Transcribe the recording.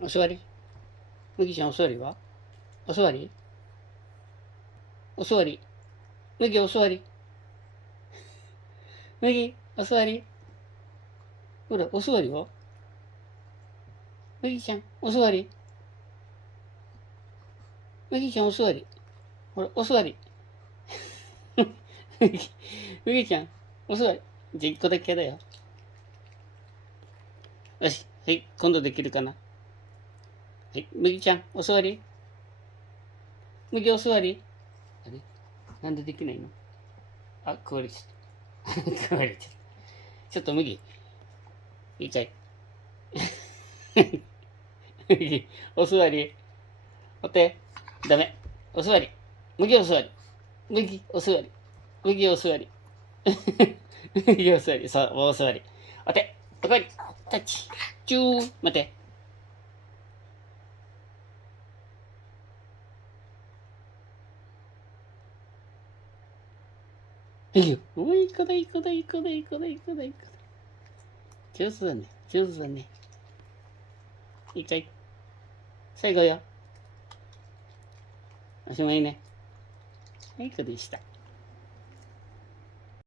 お座り。麦ちゃんお座りは？お座り。お座り。麦お座り。麦お座り。ほら、お座りは？麦ちゃんお座り。麦ちゃんお座り。ほら、お座り。麦ちゃんお座り。じゃあ1個だけだよ。よし。はい。今度できるかな。はい。麦ちゃんお座り。麦お座り。あれなんでできないの？あ、食われちゃった。食われちゃった。ちょっと麦。いいかい？麦、お座り。お手。ダメ。お座り。麦お座り。麦お座り。麦お座り。麦お座り。そう、お座り。お手。おかわり。タッチ。チュー。待て。いいよ。おい、いい子だ、いい子だ、いい子だ、いい子だ、いい子だ、いい子だ。上手だね。上手だね。いいかい？最後よ。おしまいね。いい子でした。